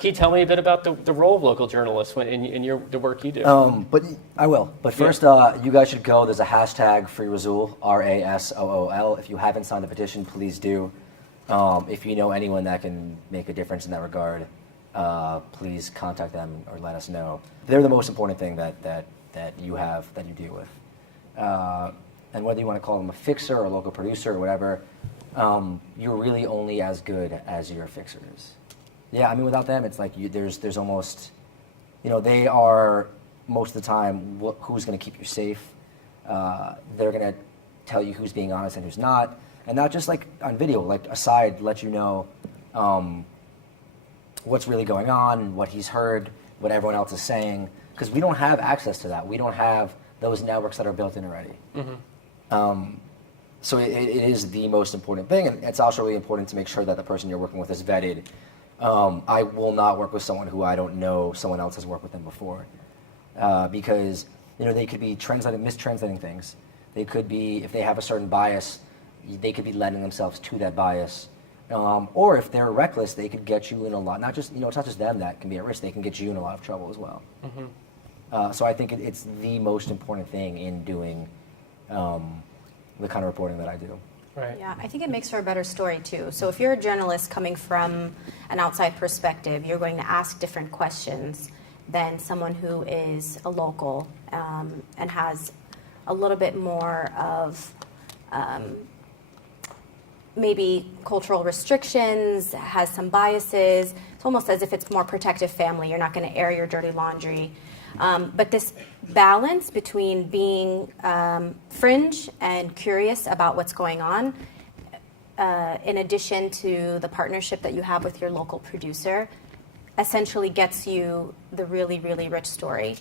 Can you tell me a bit about the role of local journalists in the work you do? But I will. But first, you guys should go. There's a hashtag Free Rasool, RASOOL. If you haven't signed the petition, please do. If you know anyone that can make a difference in that regard, please contact them or let us know. They're the most important thing that you have, that you deal with. And whether you want to call them a fixer or a local producer or whatever, you're really only as good as your fixers. Yeah, I mean, without them, it's like there's almost, they are most of the time who's going to keep you safe. They're going to tell you who's being honest and who's not, and not just like on video, like aside, let you know what's really going on, what he's heard, what everyone else is saying, because we don't have access to that. We don't have those networks that are built in already. Mm-hmm. So it is the most important thing, and it's also really important to make sure that the person you're working with is vetted. I will not work with someone who I don't know someone else has worked with them before, because they could be mistranslating things. They could be, if they have a certain bias, they could be lending themselves to that bias, or if they're reckless, they could get you in a lot. Not just it's not just them that can be at risk; they can get you in a lot of trouble as well. Mm-hmm. So I think it's the most important thing in doing the kind of reporting that I do. Right. Yeah, I think it makes for a better story too. So if you're a journalist coming from an outside perspective, you're going to ask different questions than someone who is a local and has a little bit more of maybe cultural restrictions, has some biases. It's almost as if it's more protective family. You're not going to air your dirty laundry. But this balance between being fringe and curious about what's going on, in addition to the partnership that you have with your local producer, essentially gets you the really, really rich story.